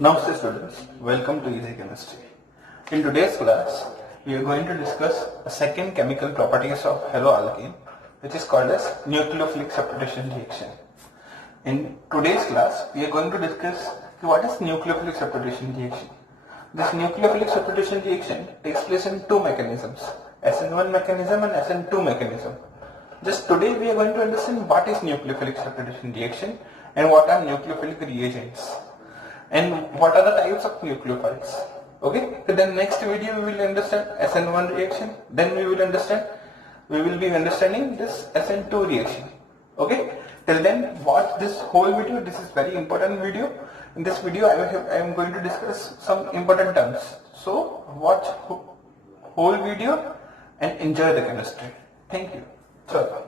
Namaste students, welcome to Easy Chemistry. In today's class, we are going to discuss the second chemical properties of haloalkane, which is called as nucleophilic substitution reaction. In today's class, we are going to discuss what is nucleophilic substitution reaction. This nucleophilic substitution reaction takes place in two mechanisms, SN1 mechanism and SN2 mechanism. Just today we are going to understand what is nucleophilic substitution reaction and what are nucleophilic reagents and what are the types of nucleophiles. Okay, so then next video we will understand SN1 reaction, then we will be understanding this SN2 reaction. Okay, till then watch this whole video. This is very important video. In this video I am going to discuss some important terms. So watch whole video and enjoy the chemistry. Thank you. So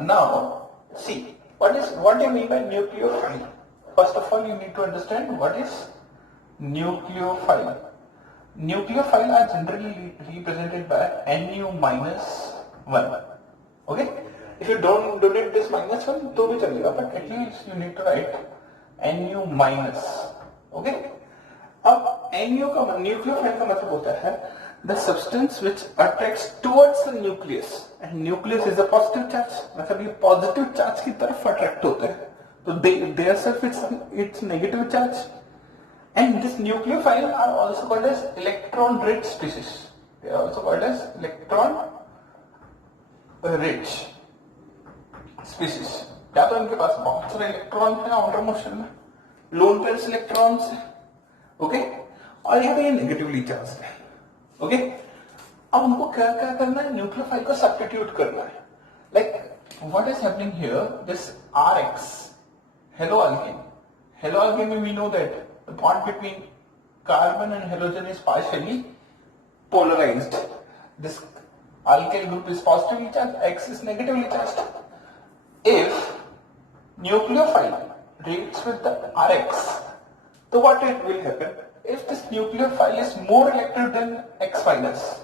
now see what do you mean by nucleophile? First of all, you need to understand what is nucleophile. Nucleophile are generally represented by Nu minus 1. Okay? If you don't donate this minus 1, तो भी चलेगा, but at least you need to write Nu minus. Okay? अब Nu का nucleophile का मतलब होता है the substance which attracts towards the nucleus, and nucleus is a positive charge, मतलब ये positive charge की तरफ attract होता है. So their self it's negative charge, and this nucleophile are also called as electron rich species. They are also called as electron rich species. क्या तो इनके पास बहुत सारे इलेक्ट्रॉन है आउटर मोशन में, लोन पेयर्स इलेक्ट्रॉन्स है. ओके, और यहाँ पे ये नेगेटिवली चार्ज है. ओके, अब हमको क्या क्या करना है, न्यूक्लियोफाइल को सब्स्टिट्यूट करना है. Like what is happening here, this Rx haloalkane. Haloalkane we know that the bond between carbon and halogen is partially polarized. This alkyl group is positively charged, X is negatively charged. If nucleophile reacts with the Rx, so what it will happen? If this nucleophile is more electric than X minus,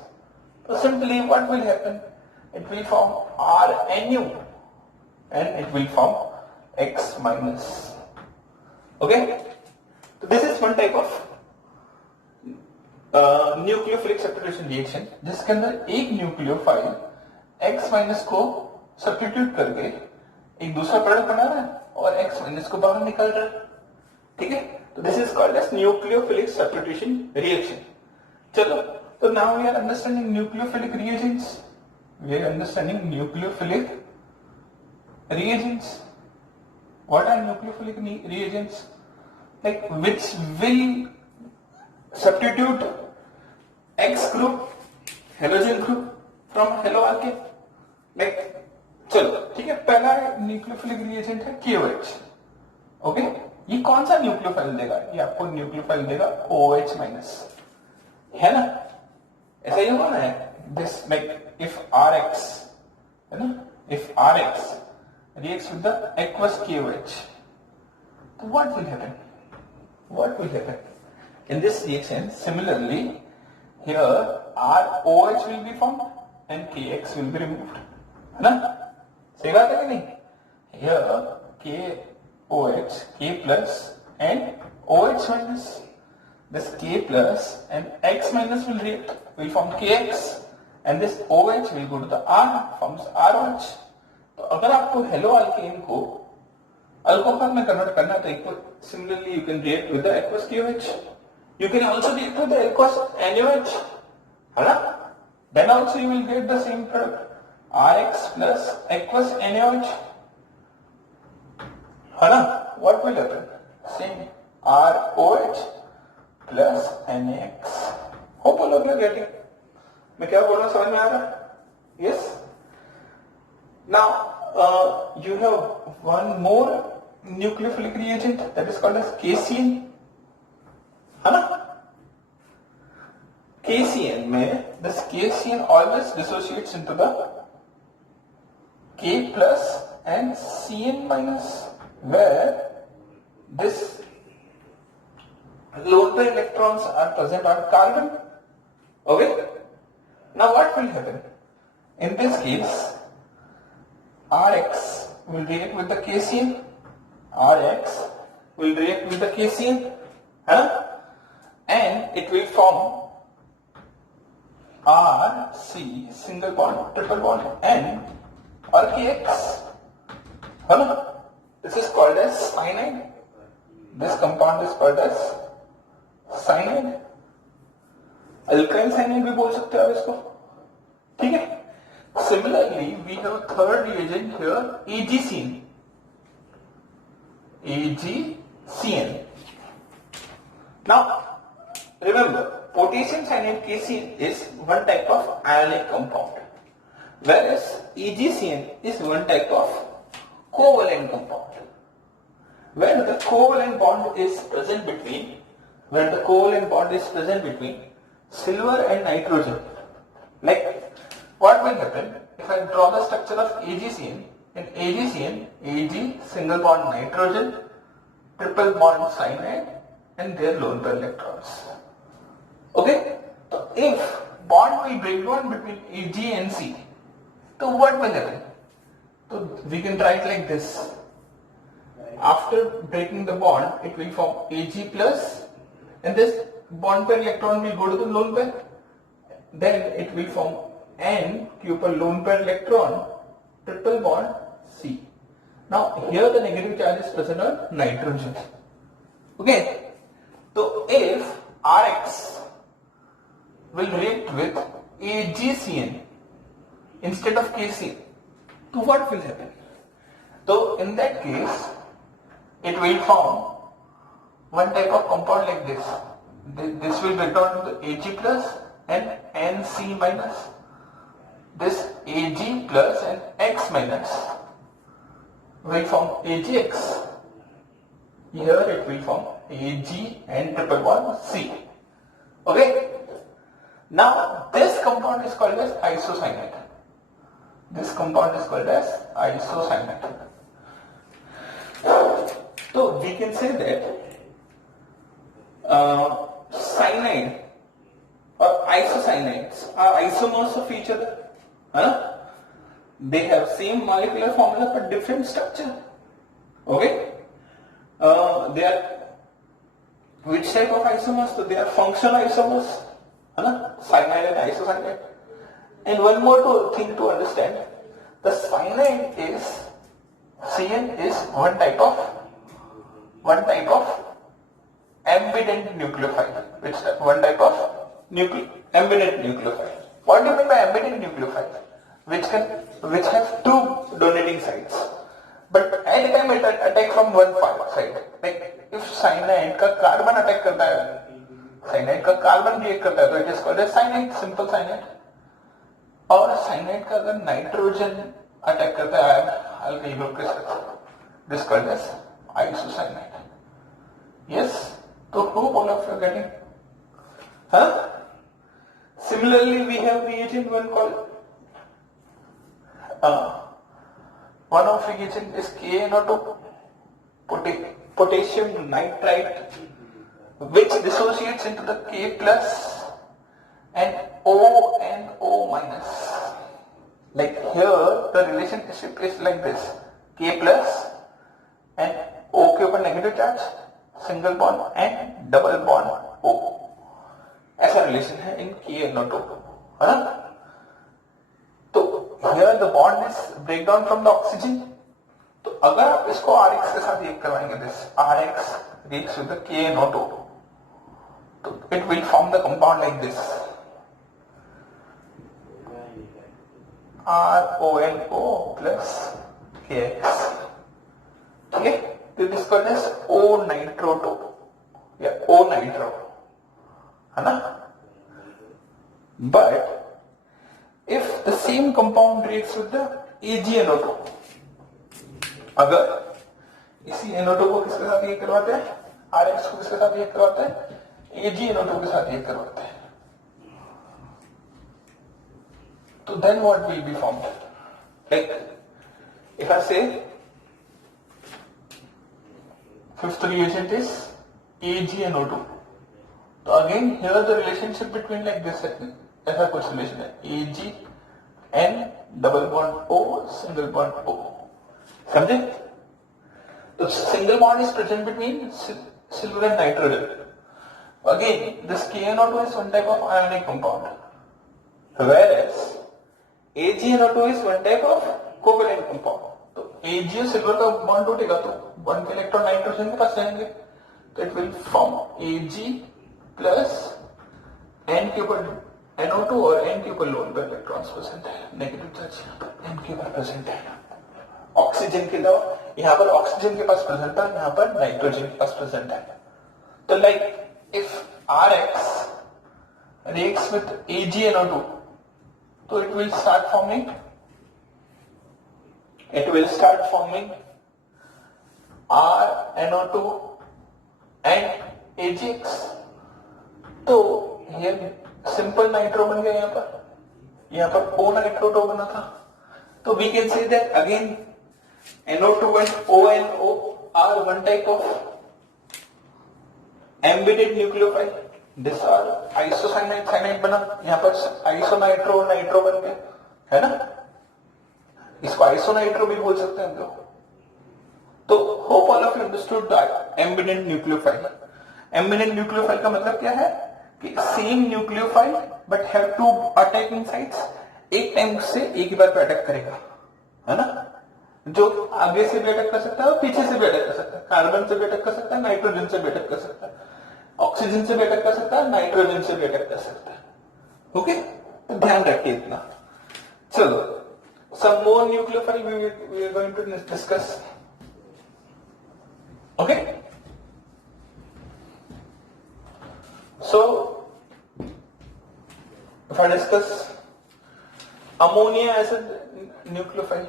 so simply what will happen? It will form Rnu and it will form X minus. Okay, so this is one type of nucleophilic substitution reaction, जिसके अंदर एक nucleophile X minus को substitute करके एक दूसरा product बना रहा है और X माइनस को बाहर निकाल रहा है. ठीक है, तो this is called as nucleophilic substitution reaction. चलो, तो now we are understanding nucleophilic reagents. We are understanding nucleophilic reagents. What are nucleophilic reagents? Like which will substitute X group, halogen group from haloalkane. Like चलो ठीक है, पहला nucleophilic reagent है KOH. Okay, ये कौन सा न्यूक्लियोफाइल देगा? ये आपको न्यूक्लियोफाइल देगा OH माइनस, है ना? ऐसा ही होना है. दिस लाइक इफ Rx है ना, if Rx reacts with the aqueous KOH, so what will happen? What will happen in this reaction? Similarly, here ROH will be formed and KX will be removed. है ना? सही बात है कि नहीं? Here KOH, K plus and OH minus. This K plus and X minus will react, will form KX, and this OH will go to the R, forms ROH. तो अगर आपको हेलोअल्केन को अल्कोहल में कन्वर्ट करना है तो similarly you can react with the aqueous KOH. You can also react with the aqueous NaOH, है ना? Then also you will get the same product Rx plus aqueous NaOH, है ना? What will happen? Same ROH plus NaX. Hope all of you getting. मैं क्या बोल रहा हूं, समझ में आ रहा है? Yes. Now you have one more nucleophilic reagent that is called as KCN, है ना? KCN में this KCN always dissociates into the K plus and Cn minus, where this lone pair electrons are present on carbon. Okay, now what will happen in this case? Rx will react with the KCN, Rx will react with the KCN, है ना, and it will form RC single bond, triple bond, N or KX, है ना. This is called as cyanide. This compound is called as cyanide. Alkyl cyanide भी बोल सकते हो आप इसको, ठीक है. Similarly, we have a third reagent here, AgCN. AgCN. Now, remember, potassium cyanide KCN is one type of ionic compound, whereas AgCN is one type of covalent compound. When the covalent bond is present between, silver and nitrogen, like what will happen if I draw the structure of AgCN? In AgCN, Ag single bond nitrogen, triple bond cyanide, and their lone pair electrons. Okay, so if bond will break down between Ag and C, so what will happen? So we can try it like this. After breaking the bond, it will form Ag plus, and this bond pair electron will go to the lone pair. Then it will form N q per lone pair electron, triple bond C. Now here the negative charge is present on nitrogen. Okay, so if Rx will react with AgCN instead of KCN, so what will happen? So in that case, it will form one type of compound like this. This will break down to the Ag plus and Nc minus. This Ag plus and X minus will form AgX. Here it will form Ag and triple bond C. Okay. Now this compound is called as isocyanate. So we can say that cyanide or isocyanates are isomers of each other. Huh? They have same molecular formula but different structure. Okay? They are which type of isomers? So they are functional isomers. Cyanide and isocyanate. And one more thing to understand, the cyanide is CN is one type of ambident nucleophile. Which one type of ambident nucleophile? What do you mean by ambident nucleophile? Which have two donating sites, but any time it attack from one side. Like if cyanide का carbon attack करता है, cyanide का carbon react करता है, तो it is called as cyanide, simple cyanide. और cyanide का अगर nitrogen attack करता है alkyl group के साथ, this is called as isocyanide. Yes, so hope all of you are getting. Huh? Similarly, we have reagent one called one of reagent is KNO2, potassium nitrite, which dissociates into the K plus and O and O minus. Like here, the relationship is like this: K plus and O के ऊपर negative charge, single bond and double bond O. ऐसा relation है in KNO2, है ना? Here the bond is breakdown from the oxygen. तो अगर आप इसको Rx के साथ react करवाएंगे, this Rx reacts with the KNO2, तो it will form the compound like this: RONO plus KX. Okay, this is called as O nitro 2. Yeah, O nitro, है ना? But if the same compound reacts with the AgNO2, अगर इसी NO2 को किसके साथ react करवाते हैं, Rx को किसके साथ रिएक्ट करवाते हैं, AgNO2 के साथ रिएक्ट करवाते हैं, तो then what will be formed? Like if I say fifth reagent is AgNO2, तो again here the relationship between like this ऐसा कुछ रिलेशन है, Ag N double bond O single bond O. समझे? तो single bond is present between silver and nitrogen, Again, this KNO2 is one type of ionic compound, whereas AgNO2 is one type of covalent compound. तो Ag silver का bond टूटेगा तो 1 के electron nitrogen के पास जाएंगे, तो it will form Ag plus N के ऊपर NO2 और N के ऊपर लोन पर इलेक्ट्रॉन्स प्रेजेंट है, नेगेटिव चार्ज N के ऊपर प्रेजेंट है. ऑक्सीजन के अलावा यहाँ पर ऑक्सीजन के पास प्रेजेंट है, यहाँ पर नाइट्रोजन के पास प्रेजेंट है. तो like if Rx reacts with AgNO2, so it will start forming RNO2 and AgX. तो ये सिंपल नाइट्रो बन गया, यहाँ पर O नाइट्रो बना था. तो we can say that again NO2 and ONO are one type of embedded nucleophile. This are isocyanide, cyanide बना, यहाँ पर आइसोनाइट्रो नाइट्रो बन गया, है ना. इसको आइसोनाइट्रो भी बोल सकते हैं हम लोग. तो hope all of you understood embedded nucleophile. Embedded nucleophile का मतलब क्या है कि same nucleophile but have two attacking sites. एक टाइम से एक ही बार पे अटैक करेगा, है ना. जो आगे से भी अटैक कर सकता है और पीछे से भी अटैक कर सकता है. कार्बन से भी अटैक कर सकता है, नाइट्रोजन से भी अटैक कर सकता है, ऑक्सीजन से भी अटैक कर सकता है, नाइट्रोजन से भी अटैक कर सकता है. ओके, तो ध्यान रखिए इतना. चलो, some more nucleophile we are going to discuss. Okay, so if I discuss ammonia as a nucleophile,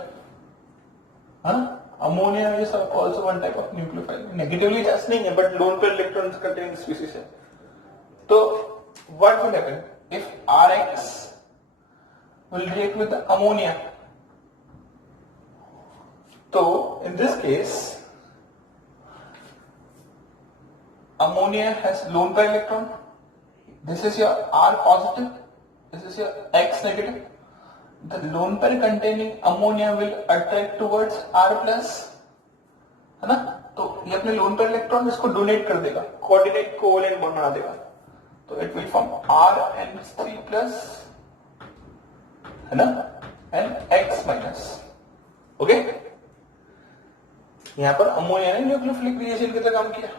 ammonia is also one type of nucleophile. Negatively charge नहीं है but lone pair electrons containing species है. तो what will happen if Rx will react with ammonia? तो in this case ammonia has lone pair electron. This is your R positive, this is your X negative. The lone pair containing ammonia will attract towards R plus, है ना. तो ये अपने lone pair electron इसको donate कर देगा, coordinate covalent bond बना देगा. तो it will form RN3 plus, है ना, एंड X माइनस. ओके, यहां पर अमोनिया ने न्यूक्लियोफिलिक रिएक्शन की तरह काम किया.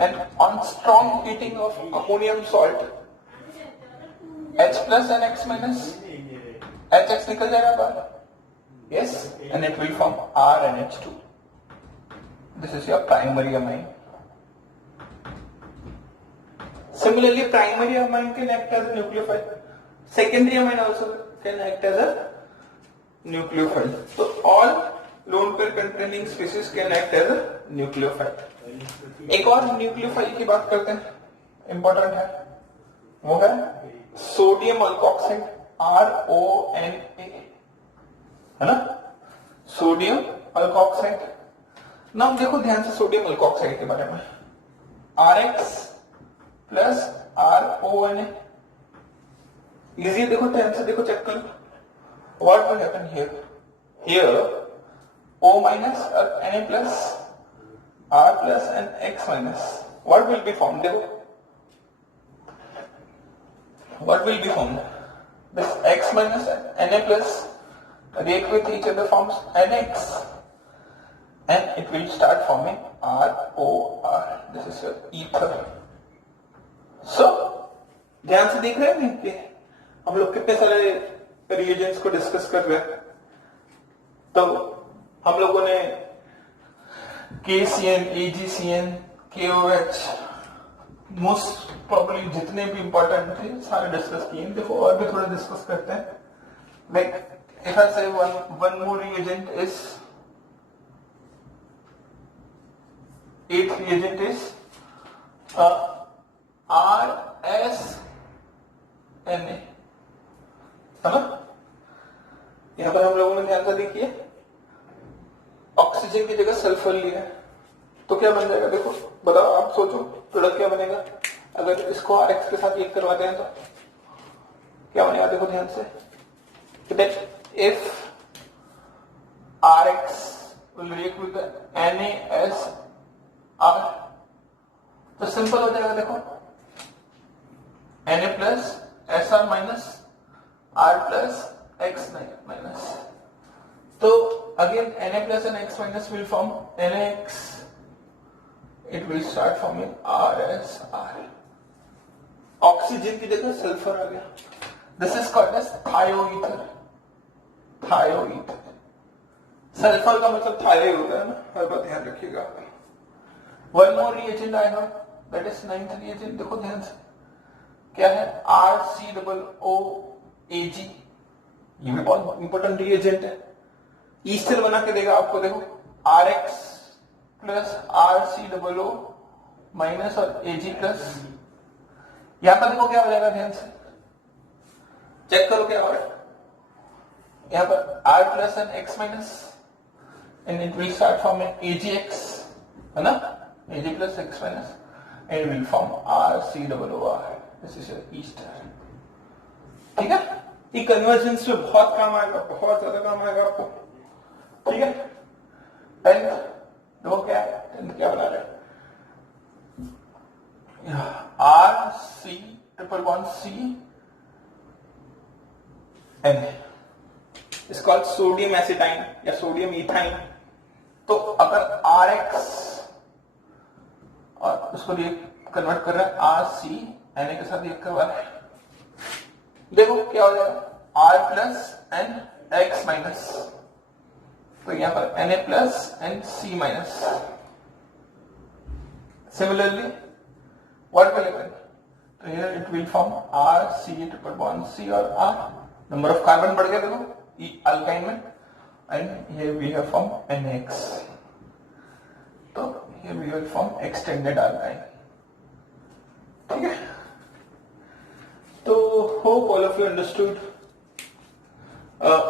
And on strong heating of ammonium salt H plus and X minus, HX निकल जाएगा बाहर. Yes, and it will form RNH2. This is your primary amine. Similarly, primary amine can act as a nucleophile. Secondary amine also can act as a nucleophile. So all lone pair containing species can act as a nucleophile. एक और nucleophile की बात करते हैं, important है, वो है sodium alkoxide, RONA, है ना, सोडियम अल्कोक्साइड. नाम देखो ध्यान से सोडियम अल्कोक्साइड के बारे में. Rx plus RONA. इजी, देखो ध्यान से देखो, चेक करो. What will happen here? Here O minus और Na plus, R plus and X minus. What will be form? देखो what will be form. This X minus and Na plus react with each other forms NX, and it will start forming ROR. This is your ether. So ध्यान से देख रहे हैं कि हम लोग कितने सारे रिएजेंट्स को डिस्कस कर रहे हैं. तो हम लोगों ने KCN, AgCN, KOH, most probably जितने भी इंपॉर्टेंट थे सारे डिस्कस किए. देखो और भी थोड़ा डिस्कस करते हैं. लाइक इफ आई से वन मोर रिएजेंट इज, एथ रिएजेंट इज RSNA, है ना. यहां पर हम लोगों ने ध्यान से देखिए, ऑक्सीजन की जगह सल्फर लिया है, तो क्या बन जाएगा? देखो बताओ, आप सोचो प्रोडक्ट क्या बनेगा अगर इसको Rx के साथ एक करवाते हैं तो क्या बनेगा? देखो ध्यान से, if Rx will react with the NaSR, तो सिंपल हो जाएगा, देखो Na plus SR minus R plus X minus, तो again Na plus and X minus will form NaX. It will start forming RSR. Oxygen की जगह sulphur आ गया. This is called as thioether. Thioether. Sulphur का मतलब थायो होता है ना, हर बार ध्यान रखिएगा. One more reagent I have, that is 9th reagent. देखो ध्यान से, क्या है? RCOOAG. ये भी बहुत इंपॉर्टेंट रिएजेंट है. ईस्टर बना के देगा आपको. देखो RX प्लस RCOO माइनस और AG प्लस. यहां पर देखो क्या हो जाएगा, ध्यान से चेक करो क्या हो रहा है. यहां पर R plus and X minus and it will start forming AgX, है ना, AG plus X minus and will form RCOOR. This is Easter. ठीक है, ये कन्वर्जेंस में बहुत काम आएगा, बहुत ज्यादा काम आएगा आपको. ठीक है, टेंथ देखो क्या है, टेंथ क्या बना रहे हैं, RC triple bond C N is called sodium acetyne या सोडियम इथाइन. तो अगर RX और उसको कन्वर्ट कर रहे हैं RC Na के साथ रिएक्ट करवा रहे हैं, देखो क्या हो जाएगा, R plus and X minus, तो यहां पर Na plus and C minus. Similarly what will happen, तो here it will form RC triple bond C और R. नंबर ऑफ कार्बन बढ़ गया देखो अल्काइन में, and here we have form NX. तो here we will form extended alkyne. ठीक है, तो hope all of you understood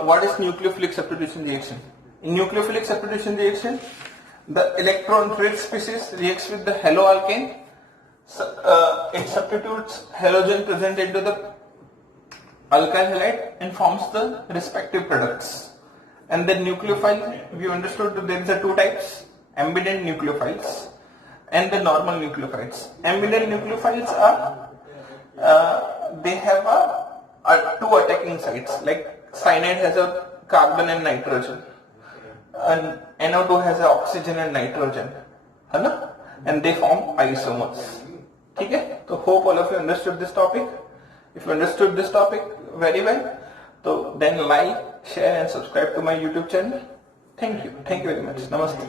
what is nucleophilic substitution reaction. In nucleophilic substitution reaction, the electron-rich species reacts with the haloalkane. It substitutes halogen present into the alkyl halide and forms the respective products. And the nucleophile, we understood that there are two types: ambident nucleophiles and the normal nucleophiles. Ambident nucleophiles are they have two attacking sites, like cyanide has a carbon and nitrogen, and NO2 has a oxygen and nitrogen, है ना, and they form isomers. ठीक है, तो hope all of you understood this topic. If you understood this topic very well, so then like, share and subscribe to my YouTube channel. Thank you very much. Namaste.